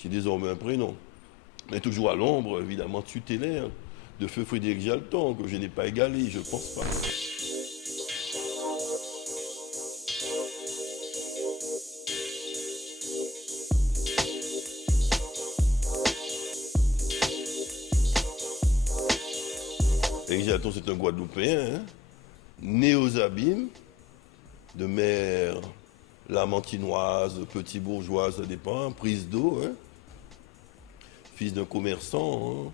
qui est désormais un prénom. Mais toujours à l'ombre, évidemment, tutélaire de feu Frédéric Jalton, que je n'ai pas égalé, je ne pense pas. Frédéric Jalton, c'est un Guadeloupéen, hein, né aux Abîmes, de mère lamantinoise, petit bourgeoise, ça dépend, prise d'eau, hein, fils d'un commerçant, hein,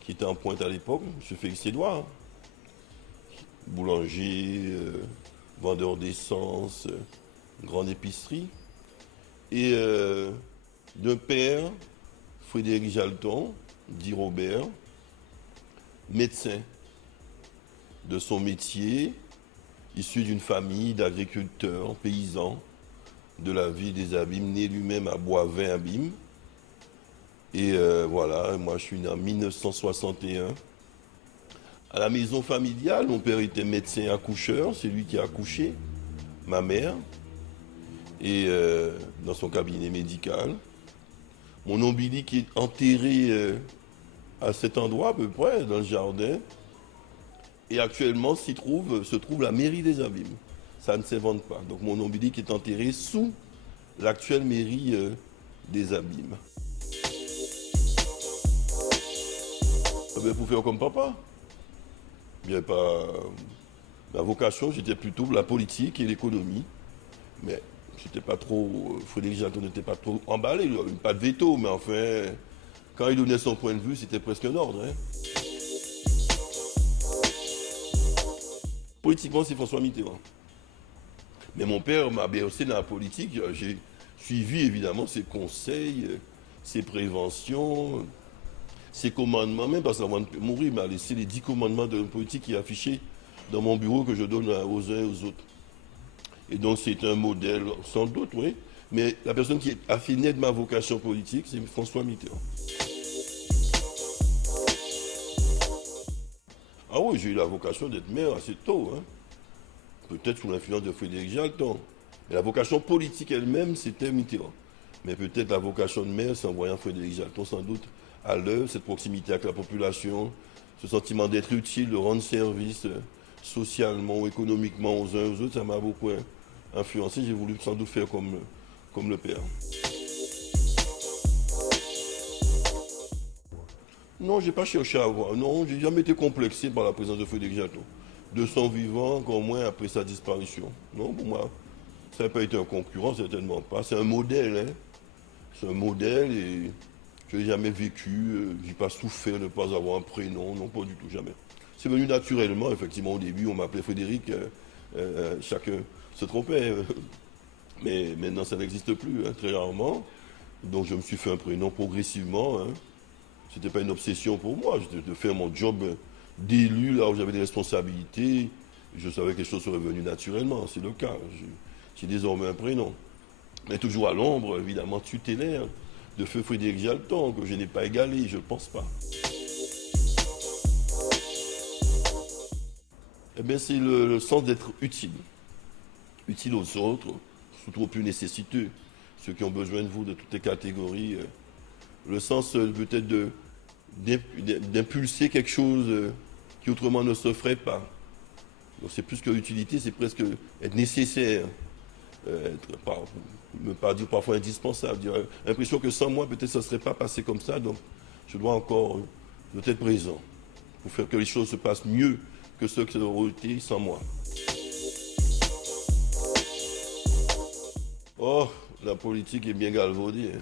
qui était en pointe à l'époque, M. Félix Édouard, boulanger, vendeur d'essence, grande épicerie, et d'un père, Frédéric Jalton, dit Robert, médecin de son métier, issu d'une famille d'agriculteurs, paysans, de la ville des Abîmes, né lui-même à Boivin-Abîmes. Et voilà, moi je suis né en 1961. À la maison familiale, mon père était médecin accoucheur, c'est lui qui a accouché ma mère, et dans son cabinet médical. Mon ombilic est enterré à cet endroit à peu près, dans le jardin. Et actuellement se trouve la mairie des Abîmes. Ça ne s'invente pas. Donc mon ombilic est enterré sous l'actuelle mairie des Abîmes. Pour faire comme papa. Bien pas. Ma vocation, j'étais plutôt la politique et l'économie. Mais j'étais pas trop. Frédéric Jalton n'était pas trop emballé. Il n'avait pas de veto, mais enfin, quand il donnait son point de vue, c'était presque un ordre. Hein. Politiquement, c'est François Mitterrand. Mais mon père m'a bercé dans la politique. J'ai suivi évidemment ses conseils, ses préventions, ses commandements. Même parce qu'avant de mourir, il m'a laissé les 10 commandements de politique qui est affiché dans mon bureau que je donne aux uns et aux autres. Et donc c'est un modèle, sans doute, oui. Mais la personne qui a fait naître ma vocation politique, c'est François Mitterrand. Ah oui, j'ai eu la vocation d'être maire assez tôt, hein. Peut-être sous l'influence de Frédéric Jalton. Mais la vocation politique elle-même, c'était Mitterrand. Mais peut-être la vocation de maire, c'est en voyant Frédéric Jalton sans doute à l'œuvre, cette proximité avec la population, ce sentiment d'être utile, de rendre service socialement ou économiquement aux uns et aux autres, ça m'a beaucoup influencé. J'ai voulu sans doute faire comme le père. Non, j'ai pas cherché à voir. Non, j'ai jamais été complexé par la présence de Frédéric Jalton. De son vivant, encore moins après sa disparition. Non, pour moi, ça n'a pas été un concurrent, certainement pas. C'est un modèle, hein. C'est un modèle et je n'ai jamais vécu, j'ai pas souffert de ne pas avoir un prénom, non, pas du tout, jamais. C'est venu naturellement, effectivement, au début, on m'appelait Frédéric, chacun se trompait. Mais maintenant, ça n'existe plus, hein, très rarement. Donc, je me suis fait un prénom progressivement, hein. C'était pas une obsession pour moi, c'était de faire mon job d'élu, là où j'avais des responsabilités. Je savais que les choses seraient venues naturellement, c'est le cas. J'ai désormais un prénom. Mais toujours à l'ombre, évidemment, tutélaire de feu Frédéric Jalton, que je n'ai pas égalé, je ne pense pas. Eh bien, c'est le sens d'être utile. Utile aux autres, surtout aux plus nécessiteux, ceux qui ont besoin de vous, de toutes les catégories. Le sens peut-être d'impulser quelque chose qui autrement ne se ferait pas. Donc c'est plus que utilité, c'est presque être nécessaire, ne pas dire parfois indispensable. Dire, l'impression que sans moi, peut-être ça ne serait pas passé comme ça, donc je dois encore être présent pour faire que les choses se passent mieux que ce qui auraient été sans moi. Oh, la politique est bien galvaudée. Hein.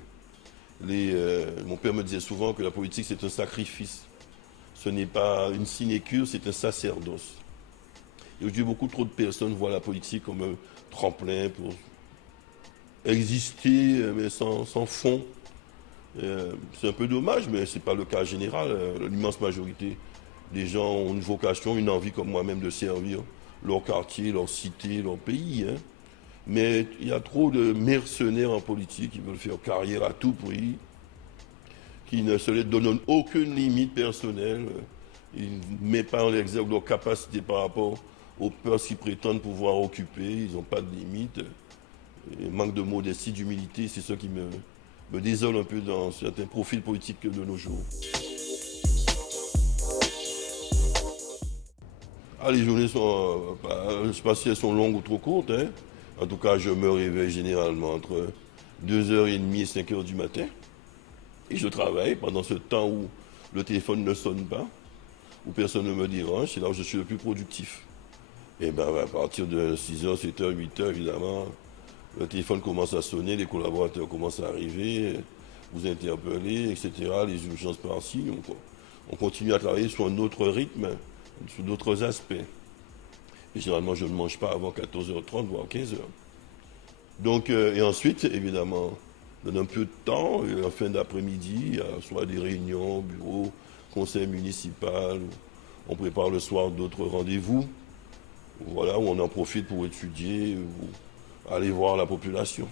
Mon père me disait souvent que la politique c'est un sacrifice. Ce n'est pas une sinécure, c'est un sacerdoce. Et aujourd'hui, beaucoup trop de personnes voient la politique comme un tremplin pour exister, mais sans fond. C'est un peu dommage, mais ce n'est pas le cas général. L'immense majorité des gens ont une vocation, une envie comme moi-même de servir leur quartier, leur cité, leur pays. Hein. Mais il y a trop de mercenaires en politique qui veulent faire carrière à tout prix, qui ne se donnent aucune limite personnelle. Ils ne mettent pas en exergue leur capacité par rapport aux postes qu'ils prétendent pouvoir occuper. Ils n'ont pas de limite. Et manque de modestie, d'humilité, c'est ce qui me désole un peu dans certains profils politiques de nos jours. Ah, les journées sont, je ne sais pas si elles sont longues ou trop courtes, hein. En tout cas, je me réveille généralement entre 2h30 et 5h du matin. Et je travaille pendant ce temps où le téléphone ne sonne pas, où personne ne me dérange, c'est là où je suis le plus productif. Et bien, à partir de 6h, 7h, 8h, évidemment, le téléphone commence à sonner, les collaborateurs commencent à arriver, vous interpeller, etc., les urgences par-ci. On continue à travailler sur un autre rythme, sur d'autres aspects. Et généralement, je ne mange pas avant 14h30, voire 15h. Donc, et ensuite, évidemment, dans un peu de temps, en fin d'après-midi, il y a soit des réunions, bureaux, conseil municipal, on prépare le soir d'autres rendez-vous, voilà, où on en profite pour étudier, ou aller voir la population.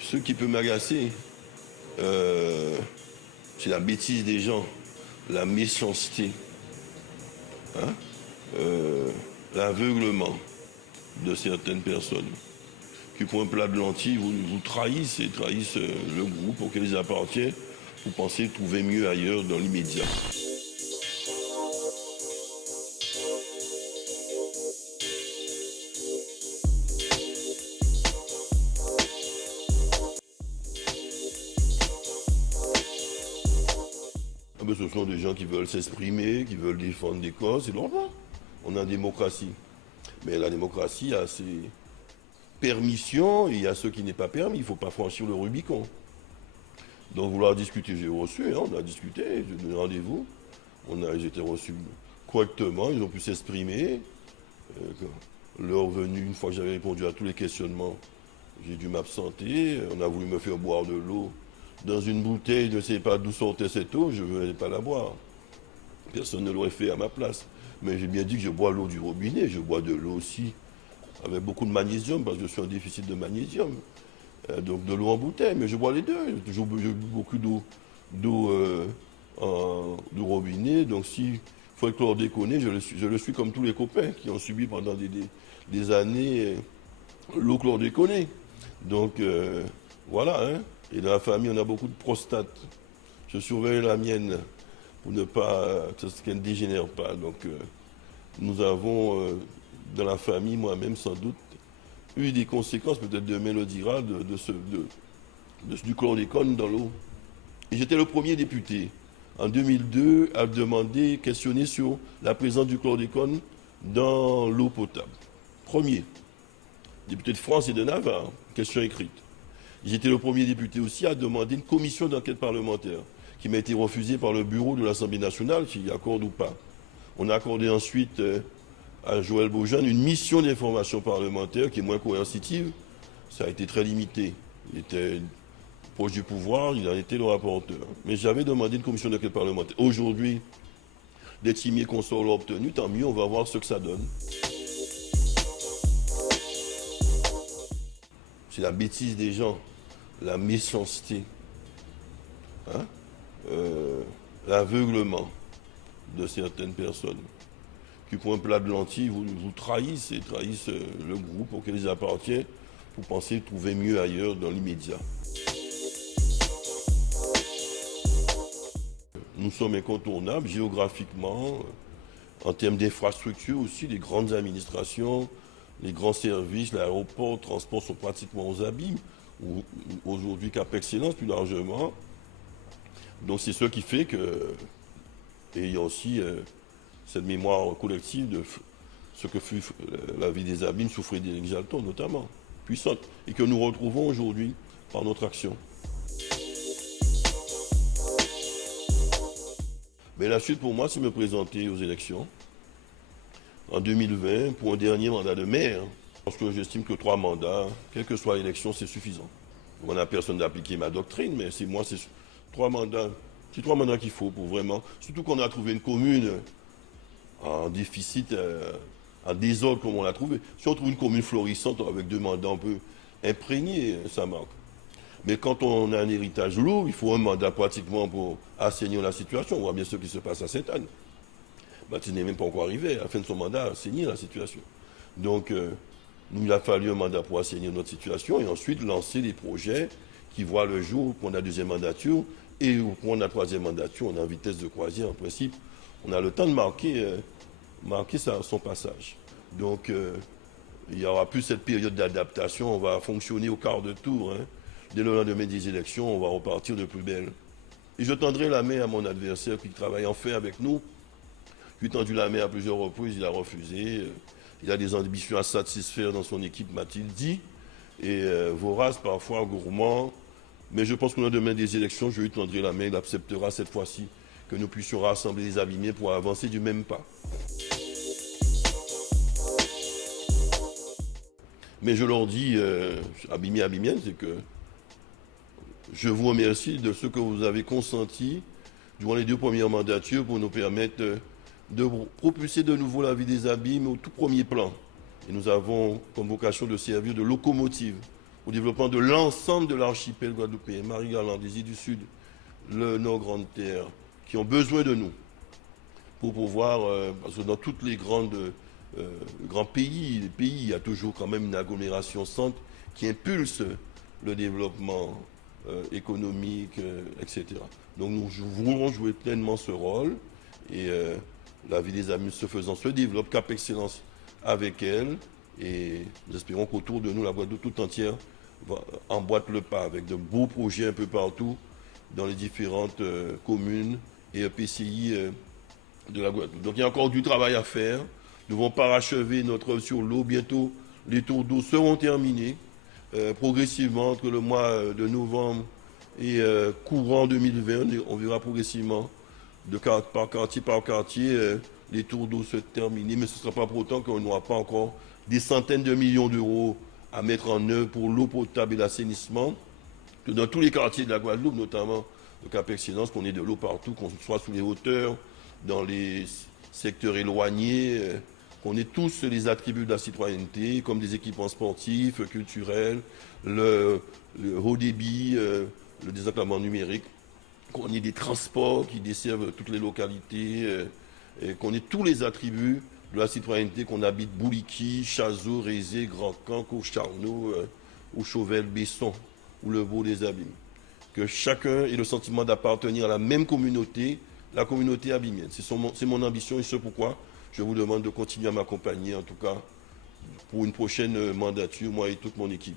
Ce qui peut m'agacer, c'est la bêtise des gens, la méchanceté, hein, l'aveuglement de certaines personnes qui, pour un plat de lentilles, vous trahissent et trahissent le groupe auquel ils appartiennent. Vous pensez trouver mieux ailleurs dans l'immédiat. Ah ben, ce sont des gens qui veulent s'exprimer, qui veulent défendre des causes, c'est normal. On a une démocratie. Mais la démocratie a ses permissions et il y a ce qui n'est pas permis. Il ne faut pas franchir le Rubicon. Donc vouloir discuter, j'ai reçu, hein, on a discuté, j'ai donné rendez-vous. Ils étaient reçus correctement, ils ont pu s'exprimer. L'heure venue, une fois que j'avais répondu à tous les questionnements, j'ai dû m'absenter. On a voulu me faire boire de l'eau dans une bouteille, je ne sais pas d'où sortait cette eau, je ne venais pas la boire. Personne ne l'aurait fait à ma place. Mais j'ai bien dit que je bois l'eau du robinet, je bois de l'eau aussi avec beaucoup de magnésium, parce que je suis en déficit de magnésium. Donc de l'eau en bouteille, mais je bois les deux. J'ai bu beaucoup d'eau du robinet. Donc s'il faut le chlordéconé, je le suis comme tous les copains qui ont subi pendant des années l'eau chlordéconée. Donc voilà, hein. Et dans la famille, on a beaucoup de prostates. Je surveille la mienne pour ne pas qu'elle ne dégénère pas. Donc nous avons dans la famille, moi-même sans doute, eu des conséquences, peut-être demain le dira, du chlordécone dans l'eau. Et j'étais le premier député en 2002 à demander, questionner sur la présence du chlordécone dans l'eau potable. Premier. Député de France et de Navarre, question écrite. J'étais le premier député aussi à demander une commission d'enquête parlementaire qui m'a été refusée par le bureau de l'Assemblée nationale, s'il y accorde ou pas. On a accordé ensuite à Joël Beaujeune une mission d'information parlementaire qui est moins coercitive. Ça a été très limité. Il était proche du pouvoir, il en était le rapporteur. Mais j'avais demandé une commission d'enquête parlementaire. Aujourd'hui, les timiers consorts l'ont obtenu, tant mieux, on va voir ce que ça donne. C'est la bêtise des gens, la méchanceté, hein, l'aveuglement de certaines personnes qui, pour un plat de lentilles, vous trahissent et trahissent le groupe auquel ils appartiennent. Vous pensez trouver mieux ailleurs dans l'immédiat. Nous sommes incontournables géographiquement, en termes d'infrastructures aussi, les grandes administrations, les grands services, l'aéroport, le transport sont pratiquement aux abîmes, ou aujourd'hui Cap Excellence plus largement. Donc c'est ce qui fait que, et il y a aussi cette mémoire collective de ce que fut la vie des abîmes sous Frédéric Jalton notamment, puissante, et que nous retrouvons aujourd'hui par notre action. Mais la suite pour moi, c'est me présenter aux élections en 2020 pour un dernier mandat de maire. Parce que j'estime que 3 mandats, quelle que soit l'élection, c'est suffisant. On n'a personne d'appliquer ma doctrine, mais c'est 3 mandats. C'est 3 mandats qu'il faut pour vraiment. Surtout qu'on a trouvé une commune en déficit, en désordre comme on l'a trouvé. Si on trouve une commune florissante avec 2 mandats un peu imprégnés, ça manque. Mais quand on a un héritage lourd, il faut un mandat pratiquement pour assainir la situation. On voit bien ce qui se passe à Sainte-Anne. Baptiste n'est même pas encore arrivé à la fin de son mandat à assainir la situation. Donc, nous, il a fallu un mandat pour assainir notre situation et ensuite lancer des projets qui voient le jour pour la deuxième mandature et pour la troisième mandature. On est en vitesse de croisière en principe. On a le temps de marquer son passage. Donc, il n'y aura plus cette période d'adaptation. On va fonctionner au quart de tour. Hein. Dès le lendemain des élections, on va repartir de plus belle. Et je tendrai la main à mon adversaire qui travaille enfin avec nous. Je lui ai tendu la main à plusieurs reprises, il a refusé. Il a des ambitions à satisfaire dans son équipe, m'a-t-il dit. Et vorace, parfois gourmand. Mais je pense qu'au lendemain des élections, je lui tendrai la main. Il acceptera cette fois-ci que nous puissions rassembler les abîmés pour avancer du même pas. Mais je leur dis, abîmés, abîmiennes, c'est que je vous remercie de ce que vous avez consenti durant les 2 premières mandatures pour nous permettre de propulser de nouveau la vie des abîmes au tout premier plan. Et nous avons comme vocation de servir de locomotive au développement de l'ensemble de l'archipel guadeloupéen, Marie-Galante, des îles du Sud, le Nord-Grande Terre, qui ont besoin de nous pour pouvoir, parce que dans toutes les grands pays, il y a toujours quand même une agglomération centre qui impulse le développement économique, etc. Donc nous voulons jouer pleinement ce rôle et la vie des amis se faisant se développe, Cap Excellence avec elle et nous espérons qu'autour de nous, la Guadeloupe tout entière emboîte le pas avec de beaux projets un peu partout dans les différentes communes et EPCI de la Guadeloupe. Donc il y a encore du travail à faire. Nous devons parachever notre œuvre sur l'eau. Bientôt, les tours d'eau seront terminés. Progressivement, entre le mois de novembre et courant 2020, on verra progressivement par quartier, les tours d'eau se terminer. Mais ce ne sera pas pour autant qu'on n'aura pas encore des centaines de millions d'euros à mettre en œuvre pour l'eau potable et l'assainissement. Que dans tous les quartiers de la Guadeloupe, notamment le Cap Excellence, qu'on ait de l'eau partout, qu'on soit sous les hauteurs, dans les secteurs éloignés, qu'on ait tous les attributs de la citoyenneté, comme des équipements sportifs, culturels, le haut débit, le désenclavement numérique, qu'on ait des transports qui desservent toutes les localités, et qu'on ait tous les attributs de la citoyenneté, qu'on habite Bouliki, Chazot, Rézé, Grand-Camp, Courcharneau, ou Chauvel, Besson, ou le Beau des Abîmes. Que chacun ait le sentiment d'appartenir à la même communauté, la communauté abîmienne. C'est mon ambition et c'est pourquoi je vous demande de continuer à m'accompagner, en tout cas, pour une prochaine mandature, moi et toute mon équipe.